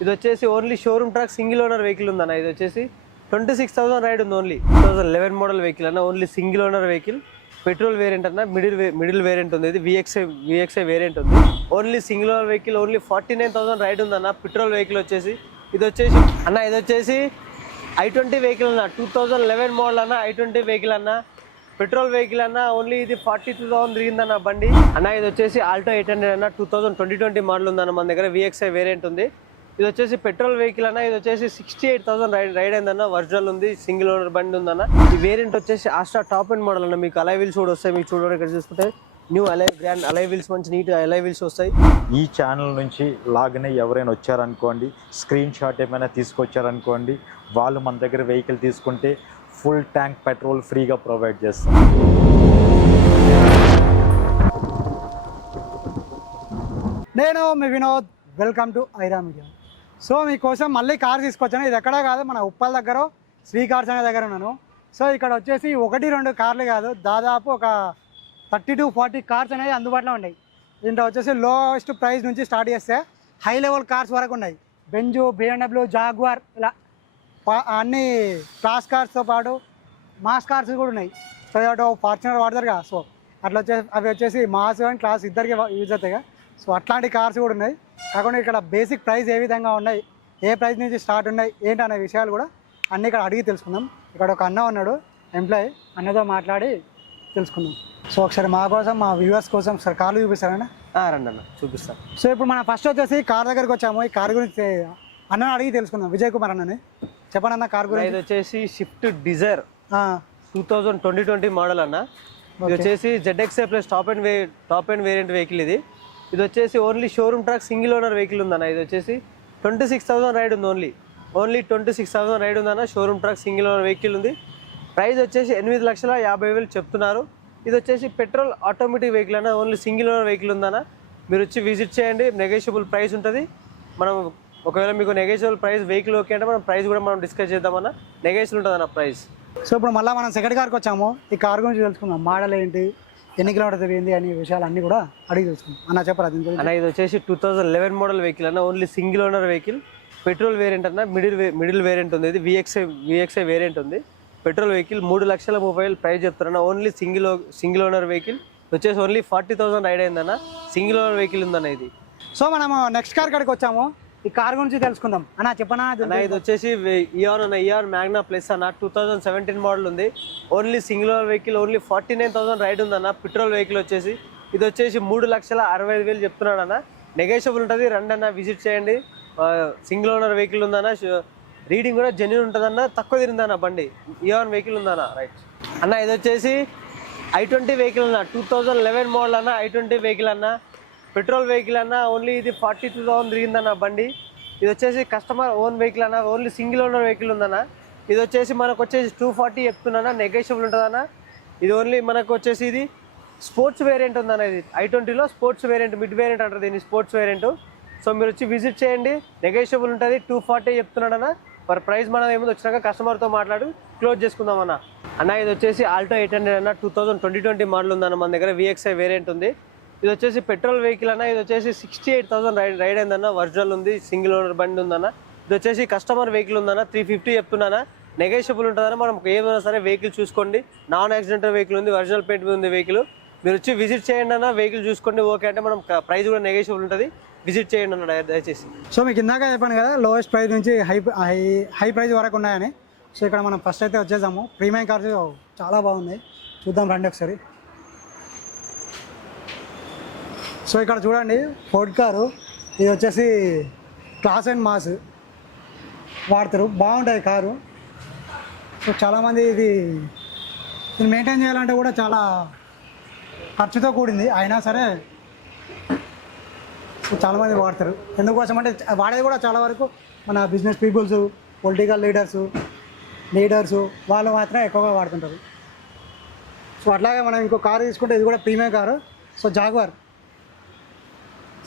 ఇది వచ్చేసి only showroom track single owner vehicle ఉందన్న. ఇది వచ్చేసి 26,000 రైడ్ ఉంది. ఓన్లీ 2011 మోడల్ వెహికల్ అన్న. Only single owner vehicle, petrol variant అన్న. మిడిల్ వేరియంట్ ఉంది. ఇది విఎక్స్ఐ వేరియంట్ ఉంది. Only single owner vehicle, only 49,000 ride ఉందన్న. పెట్రోల్ వెహికల్ వచ్చేసి ఇది వచ్చేసి i20 వెహికల్ అన్న. 2011 మోడల్ అన్న. i20 వెహికల్ అన్న. పెట్రోల్ వెహికల్ అన్న. ఓన్లీ ఇది 42,000 తిరిగిందన్న బండి అన్న. ఇది వచ్చేసి ఆల్టో 800 అన్న. 2020 మోడల్ ఉందన్న మన దగ్గర. విఎక్స్ఐ వేరియంట్ ఉంది. ఇది వచ్చేసి పెట్రోల్ వెహికల్ అన్న. ఇది వచ్చేసి 68,000 రైడ్ అయిందన్న. ఒరిజినల్ ఉంది. సింగిల్ ఓనర్ బండి ఉందన్న. ఈ వేరియంట్ వచ్చేసి ఆస్ట్రా టాప్ అండ్ మోడల్ అన్న. మీకు అలై వీల్స్ కూడా వస్తాయి. మీకు చూడండి ఇక్కడ చూసుకుంటే న్యూ గ్రాండ్ అలై వీల్స్, మంచి నీట్ అలై వీల్స్ వస్తాయి. ఈ ఛానల్ నుంచి లాగిన్ ఎవరైనా వచ్చారనుకోండి, స్క్రీన్ షాట్ ఏమైనా తీసుకొచ్చారనుకోండి, వాళ్ళు మన దగ్గర వెహికల్ తీసుకుంటే ఫుల్ ట్యాంక్ పెట్రోల్ ఫ్రీగా ప్రొవైడ్ చేస్తాం. నేను మీ Vinod, welcome to Aira media. So మీకోసం మళ్ళీ కార్ తీసుకొచ్చాను. ఇది ఎక్కడా కాదు, మన ఉప్పల్ దగ్గర శ్రీ కార్స్ అనే దగ్గర ఉన్నాను. సో ఇక్కడ వచ్చేసి 1-2 కార్లు కాదు, దాదాపు ఒక 30 to 40 కార్స్ అనేవి అందుబాటులో ఉన్నాయి. దీంట్లో వచ్చేసి లోయెస్ట్ ప్రైస్ నుంచి స్టార్ట్ చేస్తే హై లెవెల్ కార్స్ వరకు ఉన్నాయి. బెంజు, BMW, జాగ్వార్, ఇలా అన్ని క్లాస్ కార్స్తో పాటు మాస్ కార్స్ కూడా ఉన్నాయి. టొయోటో, ఫార్చునర్ వాడతారు కదా, సో అట్లా అవి వచ్చేసి మాస్ అండ్ క్లాస్ ఇద్దరికి యూజ్ అవుతాయి. సో అట్లాంటి కార్స్ కూడా ఉన్నాయి. కాకుండా ఇక్కడ బేసిక్ ప్రైస్ ఏ విధంగా ఉన్నాయి, ఏ ప్రైస్ నుంచి స్టార్ట్ ఉన్నాయి, ఏంటి అనే విషయాలు కూడా అన్నీ ఇక్కడ అడిగి తెలుసుకుందాం. ఇక్కడ ఒక అన్న ఉన్నాడు ఎంప్లాయీ, అన్నతో మాట్లాడి తెలుసుకుందాం. సో ఒకసారి మా కోసం, మా వ్యూవర్స్ కోసం ఒకసారి కార్లు చూపిస్తారన్నా? రండి అన్న, చూపిస్తాను. సో ఇప్పుడు మనం ఫస్ట్ వచ్చేసి కార్ దగ్గరికి వచ్చాము. ఈ కార్ గురించి అన్నని అడిగి తెలుసుకుందాం. విజయ్ కుమార్ అన్నని చెప్పండి అన్న కార్ గురించి. ఇది వచ్చేసి షిఫ్ట్ డిజైర్ 2020 మోడల్ అన్న. ఇది వచ్చేసి ZXA plus top and variant vehicle. ఇది వచ్చేసి only showroom track single owner vehicle ఉందన్న. ఇది వచ్చేసి 26,000 రైడ్ ఉంది. ఓన్లీ 26,000 రైడ్ ఉందన్న. Showroom track single owner vehicle ఉంది. ప్రైస్ వచ్చేసి 8,50,000 చెప్తున్నారు. ఇది వచ్చేసి పెట్రోల్ ఆటోమేటిక్ వెహికల్ అన్న. ఓన్లీ సింగిల్ ఓనర్ వెహికల్ ఉందన్న. మీరు వచ్చి విజిట్ చేయండి. నెగోషియబుల్ ప్రైస్ ఉంటుంది. మనం ఒకవేళ మీకు నెగోషియబుల్ ప్రైస్ వెహికల్ ఓకే అంటే మనం ప్రైస్ కూడా మనం డిస్కస్ చేద్దామన్న. నెగోషియబుల్ ఉంటుంది అన్న ప్రైస్. సో ఇప్పుడు మళ్ళీ మనం సెకండ్ కార్కి వచ్చాము. ఈ కార్ గురించి తెలుసుకుందాం. మోడల్ ఏంటి, ఎన్ని కిలోమీటర్ తిరిగింది అనే విషయాలు అన్నీ కూడా అడిగి తెలుసుకుందాం. అన్న చెప్పరా దీని గురించి? అన్న ఇది వచ్చేసి 2011 మోడల్ వెహికల్ అన్న. Only single owner vehicle, petrol variant అన్న. మిడిల్ వేరియంట్ ఉంది. ఇది విఎక్స్ఐ వేరియంట్ ఉంది. పెట్రోల్ వెహికల్ 3,30,000 ప్రైస్ చెప్తారన్న. ఓన్లీ సింగిల్ ఓనర్ వెహికల్ వచ్చేసి ఓన్లీ 40,000 రైడ్ అయిందన్న. సింగిల్ ఓనర్ వెహికల్ ఉందన్న ఇది. సో మనం నెక్స్ట్ కార్ కాడికి వచ్చాము. ఈ కార్ గురించి తెలుసుకుందాం అన్న, చెప్పనా? ఇది వచ్చేసి ఇయాన్ మ్యాగ్నా ప్లస్ అన్న. 2017 మోడల్ ఉంది. Only single owner vehicle, only 49,000 ride ఉందన్న. పెట్రోల్ వెహికల్ వచ్చేసి ఇది వచ్చేసి 3,65,000 చెప్తున్నాడు అన్న. నెగోషియబుల్ ఉంటుంది. రండి అన్న, విజిట్ చేయండి. సింగిల్ ఓనర్ వెహికల్ ఉందన్న. రీడింగ్ కూడా జెన్యూన్ ఉంటుందన్న. తక్కువ తిరిగిందన్న బండి. ఇయాన్ వెహికల్ ఉందన్న. రైట్ అన్న. ఇది వచ్చేసి i20 వెహికల్ అన్న. 2011 మోడల్ అన్న. i20 వెహికల్ అన్న. పెట్రోల్ వెహికల్ అన్న. ఓన్లీ ఇది 42,000 తిరిగిందన్న బండి. ఇది వచ్చేసి కస్టమర్ ఓన్ వెహికల్ అన్న. ఓన్లీ సింగిల్ ఓనర్ వెహికల్ ఉందన్న. ఇది వచ్చేసి మనకు వచ్చేసి 240 చెప్తున్నా. నెగోషియబుల్ ఉంటుందన్న. ఇది ఓన్లీ మనకు వచ్చేసి ఇది స్పోర్ట్స్ వేరియంట్ ఉందన్న. ఇది i20లో స్పోర్ట్స్ వేరియంట్, మిడ్ వేరియంట్ అంటారు దీన్ని, స్పోర్ట్స్ వేరియంట్. సో మీరు వచ్చి విజిట్ చేయండి. నెగోషియబుల్ ఉంటుంది. 240 చెప్తున్నాడన్న. మరి ప్రైస్ మనం ఏముంది వచ్చినాక కస్టమర్తో మాట్లాడి క్లోజ్ చేసుకుందాం అన్న. ఇది వచ్చేసి ఆల్టో 800 అన్న. 2020 మోడల్ ఉందన్న మన దగ్గర. విఎక్స్ఐ వేరియంట్ ఉంది. ఇది వచ్చేసి పెట్రోల్ వెహికల్ అన్న. ఇది వచ్చేసి 68,000 రైడ్ అయిందన్న. ఒరిజినల్ ఉంది. సింగిల్ ఓనర్ బండి ఉందన్న. ఇది వచ్చేసి కస్టమర్ వెహికల్ ఉందన్న. 350 చెప్తున్నానా. నెగోషియబుల్ ఉంటుందన్న. మనం ఏమైనా సరే వెహికల్ చూసుకోండి. నాన్ యాక్సిడెంటల్ వెహికల్ ఉంది. ఒరిజినల్ పెయింట్ ఉంది వెహికల్. మీరు వచ్చి విజిట్ చేయండి అన్న. వెహికల్ చూసుకోండి. ఓకే అంటే మనం ప్రైస్ కూడా నెగోషియబుల్ ఉంటుంది. విజిట్ చేయండి అన్న దయచేసి. సో మీకు ఇందాక చెప్పాను కదా, లోయెస్ట్ ప్రైస్ నుంచి హై ప్రైస్ వరకు ఉన్నాయని. సో ఇక్కడ మనం ఫస్ట్ అయితే వచ్చేసాము. ప్రీమియం కార్స్ చాలా బాగున్నాయి, చూద్దాం రండి ఒకసారి. సో ఇక్కడ చూడండి, ఫోర్డ్ కారు. ఇది వచ్చేసి క్లాస్ అండ్ మాస్ వాడతారు, బాగుంటుంది కారు. సో చాలామంది ఇది మెయింటైన్ చేయాలంటే కూడా చాలా ఖర్చుతో కూడింది. అయినా సరే చాలామంది వాడతారు. ఎందుకోసం అంటే వాడేది కూడా చాలా వరకు మన బిజినెస్ పీపుల్స్, పొలిటికల్ లీడర్సు వాళ్ళు మాత్రమే ఎక్కువగా వాడుతుంటారు. సో అట్లాగే మనం ఇంకో కారు తీసుకుంటే ఇది కూడా premium car. So jaguar.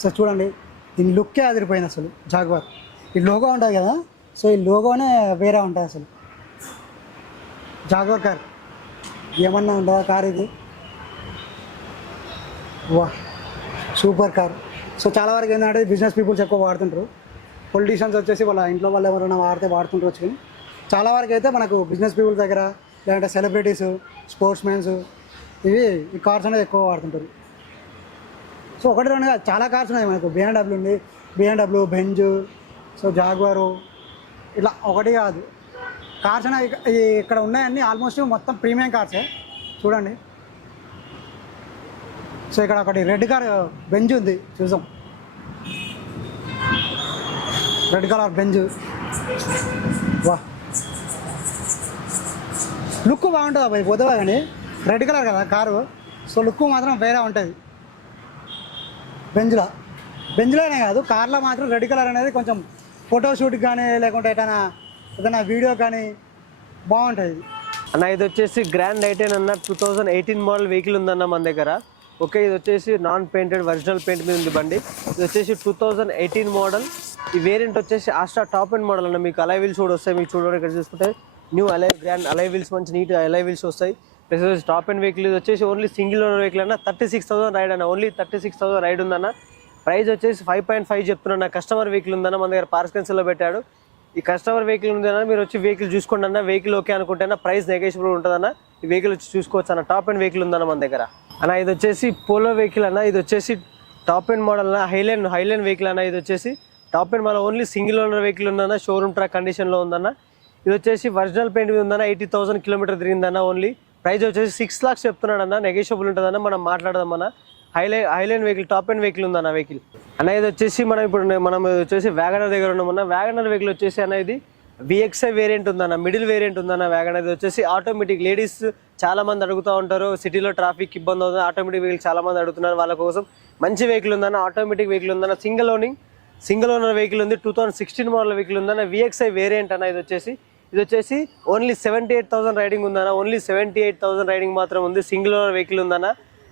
So చూడండి, దీని లుక్కే అదిరిపోయింది అసలు. జాగ్వార్ ఈ లోగో ఉంటుంది కదా, సో ఈ లోగోనే వేరే ఉంటుంది అసలు. జాగ్వార్ కార్ ఏమన్నా ఉంటుందా కార్ ఇది? వా, సూపర్ కార్. సో చాలా వరకు ఏంటంటే బిజినెస్ పీపుల్స్ ఎక్కువ వాడుతుంటారు. పొలిటీషియన్స్ వచ్చేసి వాళ్ళ ఇంట్లో వాళ్ళు ఎవరైనా వాడితే వాడుతుండొచ్చు. కానీ చాలా వరకు అయితే మనకు బిజినెస్ పీపుల్ దగ్గర లేదంటే సెలబ్రిటీస్, స్పోర్ట్స్ మెన్స్ ఇవి ఈ కార్స్ అనేది ఎక్కువ వాడుతుంటారు. సో ఒకటి రెండు కాదు, చాలా కార్స్ ఉన్నాయి మనకు. బిఎండబ్ల్యూ ఉంది, బిఎండబ్ల్యూ, బెంజ్, సో జాగ్వారు, ఇట్లా ఒకటి కాదు కార్స్ అనేవి ఇక్కడ ఉన్నాయన్నీ ఆల్మోస్ట్ మొత్తం ప్రీమియం కార్సే. చూడండి, సో ఇక్కడ ఒకటి రెడ్ కార్ బెంజ్ ఉంది, చూసాం. రెడ్ కలర్ బెంజ్, వా లుక్ బాగుంటుంది అబ్బాయి పోతావా. కానీ రెడ్ కలర్ కదా కారు, సో లుక్ మాత్రం వేరే ఉంటుంది. బెంజ్లోనే కాదు, కార్లో మాత్రం రెడ్ కలర్ అనేది కొంచెం ఫోటోషూట్కి కానీ లేకుంటే ఏదైనా వీడియో కానీ బాగుంటుంది. అన్న ఇది వచ్చేసి గ్రాండ్ ఐటెన్ అన్న 2018 మోడల్ వెహికల్ ఉందన్న మన దగ్గర. ఓకే, ఇది వచ్చేసి నాన్ పెయింటెడ్ ఒరిజినల్ పెయింట్ మీద ఉంది బండి. ఇది వచ్చేసి 2018 మోడల్. ఈ వేరియంట్ వచ్చేసి ఆస్ట్రా టాప్ అండ్ మోడల్ అన్న. మీకు అలై వీల్స్ కూడా వస్తాయి. మీకు చూడండి ఇక్కడ చూసుకుంటే న్యూ గ్రాండ్ అలై వీల్స్, మంచి నీట్ అలై వీల్స్ వస్తాయి. Plus top and vehicle. ఇది వచ్చేసి ఓన్లీ సింగిల్ ఓనర్ వెహికల్ అన్న. 36,000 రైడ్ అన్న. ఓన్లీ 36,000 రైడ్ ఉందన్న. ప్రైస్ వచ్చేసి 5.5 చెప్తున్నా. కస్టమర్ వెహికల్ ఉందన్న మన దగ్గర, పార్స్ కన్సల్లో పెట్టాడు. ఈ కస్టమర్ వెహికల్ ఉందన్న, మీరు వచ్చి వెహికల్ చూసుకోండి అన్న. వెహికల్ ఓకే అనుకుంటే ప్రైస్ నెగోషియబుల్ ఉంటుందన్న. ఈ వెహికల్ వచ్చి చూసుకోవచ్చు అన్న. టాప్ అండ్ వెహికల్ ఉందన్న మన దగ్గర అన్న. ఇది వచ్చేసి పోలో వెహికల్ అన్న. ఇది వచ్చేసి టాప్ అండ్ మోడల్ అన్న. హైలైన్ వెహికల్ అన్న. ఇది వచ్చేసి top and model only single owner vehicle ఉందన్న. షోరూమ్ ట్రాక్ కండిషన్లో ఉందన్న. ఇది వచ్చేసి ఒరిజినల్ పెయింట్ మీద ఉందన్న. 80,000 కిలోమీటర్ తిరిగిందన్న. ఓన్లీ ప్రైస్ వచ్చేసి 6 lakhs చెప్తున్నాడు అన్న. నెగోషియబుల్ ఉంటుందన్న. మనం మాట్లాడదాం అన్న. Highline vehicle, top and vehicle ఉందన్న వెహికల్ అన్న. ఇది వచ్చేసి మనం వచ్చేసి వ్యాగనర్ దగ్గర ఉన్నామన్న. వ్యాగనర్ వెహికల్ వచ్చేసి అన్న ఇది VXI వేరియంట్ ఉందన్న. మిడిల్ వేరియంట్ ఉందన్న వ్యాగనర్. ఇది వచ్చేసి ఆటోమేటిక్. లేడీస్ చాలా మంది అడుగుతూ ఉంటారు, సిటీలో ట్రాఫిక్ ఇబ్బంది అవుతుంది, ఆటోమేటిక్ వెహికల్ చాలా మంది అడుగుతున్నారు. వాళ్ళ కోసం మంచి వెహికల్ ఉందన్న. ఆటోమేటిక్ వెహికల్ ఉందన్న. సింగిల్ ఓనర్ వెహికల్ ఉంది. 2016 మోడల్ వెహికల్ ఉందన్న. VXI వేరియంట్ అన్న. ఇది వచ్చేసి ఓన్లీ 78,000 రైడింగ్ ఉందన్న. ఓన్లీ 78,000 రైడింగ్ మాత్రం ఉంది. సింగిల్ ఓనర్ వెహికల్ ఉందన్న.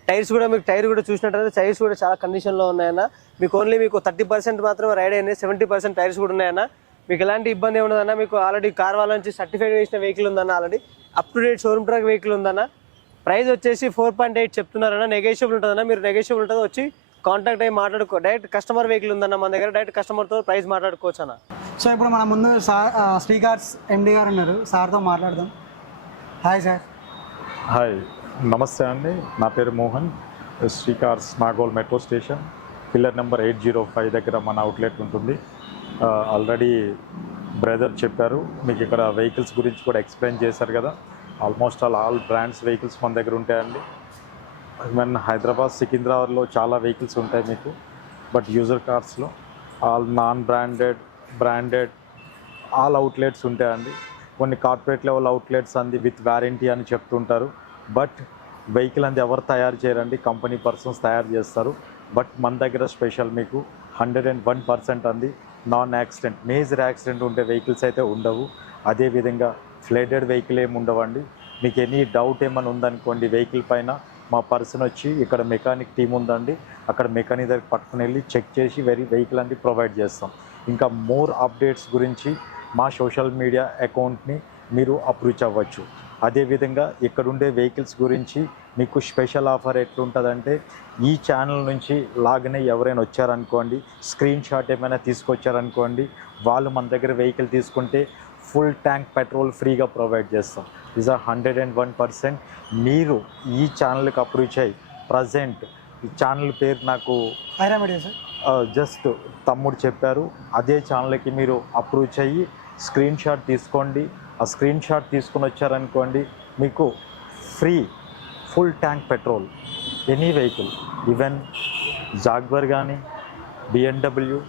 టైర్స్ కూడా మీకు టైర్ కూడా చూసినట్టయితే టైర్స్ కూడా చాలా కండిషన్లో ఉన్నాయన్న. మీకు ఓన్లీ 30% మాత్రమే రైడ్ అయినాయి. 70% టైర్స్ కూడా ఉన్నాయన్న. మీకు ఎలాంటి ఇబ్బంది ఏముండదన్న. మీకు ఆల్రెడీ కార్ వాళ్ళ నుంచి సర్టిఫైడ్ చేసిన వెహికల్ ఉందన్న. Already up to date showroom track vehicle ఉందన్న. ప్రైస్ వచ్చేసి 4.8 చెప్తున్నారన్న. నెగోషియబుల్ ఉంటుందన్న. మీరు నెగోషియబుల్ ఉంటుందో వచ్చి కాంటాక్ట్ అయ్యి మాట్లాడుకో. డైరెక్ట్ కస్టమర్ వెహికల్ ఉందన్న మన దగ్గర. డైరెక్ట్ కస్టమర్తో ప్రైస్ మాట్లాడుకోవచ్చు అన్న. సో ఇప్పుడు మన ముందు శ్రీ కార్స్ MD గారు ఉన్నారు, సార్తో మాట్లాడదాం. Hi sir. హాయ్, నమస్తే అండి. నా పేరు Mohan. Sri Cars Nagole metro station pillar number 805 దగ్గర మన అవుట్లెట్ ఉంటుంది. ఆల్రెడీ బ్రదర్ చెప్పారు, మీకు ఇక్కడ వెహికల్స్ గురించి కూడా ఎక్స్ప్లెయిన్ చేశారు కదా. ఆల్మోస్ట్ ఆల్ బ్రాండ్స్ వెహికల్స్ మన దగ్గర ఉంటాయండి. ఈవెన్ హైదరాబాద్, సికింద్రాబాద్లో చాలా వెహికల్స్ ఉంటాయి మీకు. బట్ యూజర్ కార్స్లో all non branded all outlets ఉంటాయండి. కొన్ని కార్పొరేట్ లెవెల్ అవుట్లెట్స్ అంది విత్ వారంటీ అని చెప్తుంటారు. బట్ వెహికల్ అంది ఎవరు తయారు చేయరండి, కంపెనీ పర్సన్స్ తయారు చేస్తారు. బట్ మన దగ్గర స్పెషల్ మీకు 101% అంది నాన్ యాక్సిడెంట్, మేజర్ యాక్సిడెంట్ ఉండే వెహికల్స్ అయితే ఉండవు. అదేవిధంగా ఫ్లడెడ్ వెహికల్ ఏమి ఉండవండి. మీకు ఎనీ డౌట్ ఏమైనా ఉందనుకోండి వెహికల్ పైన, మా పర్సన్ వచ్చి ఇక్కడ మెకానిక్ టీం ఉందండి, అక్కడ మెకానిక్ దగ్గర పట్టుకుని వెళ్ళి చెక్ చేసి వెహికల్ అంది ప్రొవైడ్ చేస్తాం. ఇంకా మోర్ అప్డేట్స్ గురించి మా సోషల్ మీడియా అకౌంట్ని మీరు అప్రోచ్ అవ్వచ్చు. అదేవిధంగా ఇక్కడ ఉండే వెహికల్స్ గురించి మీకు స్పెషల్ ఆఫర్ ఎట్లుంటుందంటే, ఈ ఛానల్ నుంచి లాగిన్ అయ్యి ఎవరైనా వచ్చారనుకోండి, స్క్రీన్ షాట్ ఏమైనా తీసుకొచ్చారనుకోండి, వాళ్ళు మన దగ్గర వెహికల్ తీసుకుంటే ఫుల్ ట్యాంక్ పెట్రోల్ ఫ్రీగా ప్రొవైడ్ చేస్తాం. ఇస్ 101%. మీరు ఈ ఛానల్కి అప్రోచ్ అయ్యి, ప్రజెంట్ ఈ ఛానల్ పేరు నాకు ఐరా మీడియా సార్ జస్ట్ తమ్ముడు చెప్పారు, అదే ఛానల్కి మీరు అప్రోచ్ అయ్యి స్క్రీన్ షాట్ తీసుకోండి. ఆ స్క్రీన్ షాట్ తీసుకుని వచ్చారనుకోండి, మీకు free full tank petrol any vehicle, even Jaguar కానీ, BMW,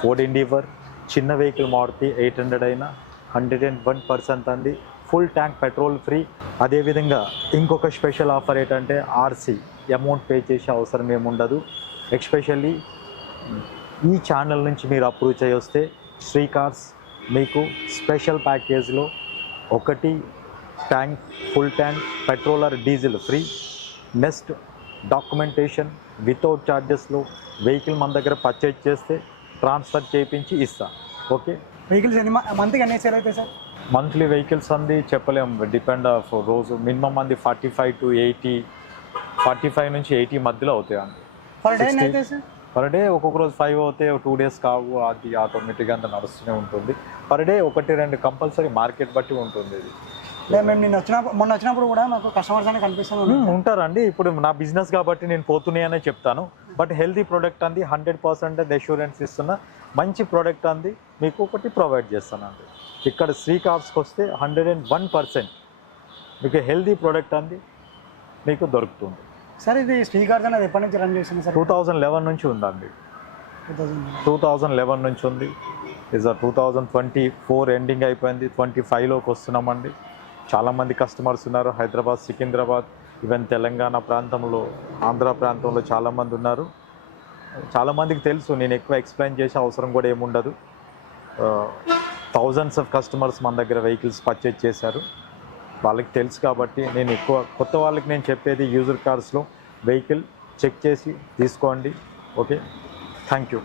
ఫోర్డ్ ఎండీవర్, చిన్న వెహికల్ మారుతి 800 అయినా 101% అంది ఫుల్ ట్యాంక్ పెట్రోల్ ఫ్రీ. అదేవిధంగా ఇంకొక స్పెషల్ ఆఫర్ ఏంటంటే, RC అమౌంట్ పే చేసే అవసరం ఏముండదు. ఎస్పెషల్లీ ఈ ఛానల్ నుంచి మీరు అప్రోచ్ అయ్యి వస్తే శ్రీ కార్స్ మీకు స్పెషల్ ప్యాకేజ్లో 1 tank full tank petrol or diesel free. Next documentation without ఛార్జెస్లో వెహికల్ మన దగ్గర పర్చేజ్ చేస్తే ట్రాన్స్ఫర్ చేయించి ఇస్తా. ఓకే, వెహికల్స్ మంత్కి ఎన్ని సేల్ అవుతాయి సార్? మంత్లీ వెహికల్స్ అంది చెప్పలేము, డిపెండ్ ఆఫ్ రోజు. మినిమం అంది 45 to 80, 45 నుంచి 80 మధ్యలో అవుతాయి అండి. పర్ డే అయితే సార్ పర్ డే ఒక్కొక్క రోజు 5 అవుతే 2 days కావు, అది ఆటోమేటిక్గా అంత నడుస్తూనే ఉంటుంది. పర్ డే 1-2 కంపల్సరీ మార్కెట్ బట్టి ఉంటుంది ఇది. మేము మొన్న వచ్చినప్పుడు కూడా మాకు కస్టమర్స్ అనేది కనిపిస్తూనే ఉంటారండి. ఇప్పుడు నా బిజినెస్ కాబట్టి నేను పోతున్నాయనే చెప్తాను. బట్ హెల్తీ ప్రోడక్ట్ అంది 100% అష్యూరెన్స్ ఇస్తున్నా. మంచి ప్రోడక్ట్ అంది మీకు ఒకటి ప్రొవైడ్ చేస్తానండి. ఇక్కడ శ్రీ కార్స్కి వస్తే 101% మీకు హెల్తీ ప్రోడక్ట్ అంది మీకు దొరుకుతుంది. సార్ ఇది శ్రీ కార్స్ అనేది ఎప్పటి నుంచి రన్ చేస్తుంది సార్? 2011 నుంచి ఉందండి. 2011 నుంచి ఉంది. ఇస్ 2024 ఎండింగ్ అయిపోయింది, 25లోకి వస్తున్నామండి. చాలామంది కస్టమర్స్ ఉన్నారు. హైదరాబాద్, సికింద్రాబాద్, ఈవెన్ తెలంగాణ ప్రాంతంలో, ఆంధ్ర ప్రాంతంలో చాలామంది ఉన్నారు. చాలామందికి తెలుసు, నేను ఎక్కువ ఎక్స్ప్లెయిన్ చేసే అవసరం కూడా ఏముండదు. థౌజండ్స్ ఆఫ్ కస్టమర్స్ మన దగ్గర వెహికల్స్ పర్చేజ్ చేశారు. వాళ్ళకి తెలుసు కాబట్టి నేను ఎక్కువ కొత్త వాళ్ళకి నేను చెప్పేది యూజర్ కార్స్లో వెహికల్ చెక్ చేసి తీసుకోండి. Okay, thank you.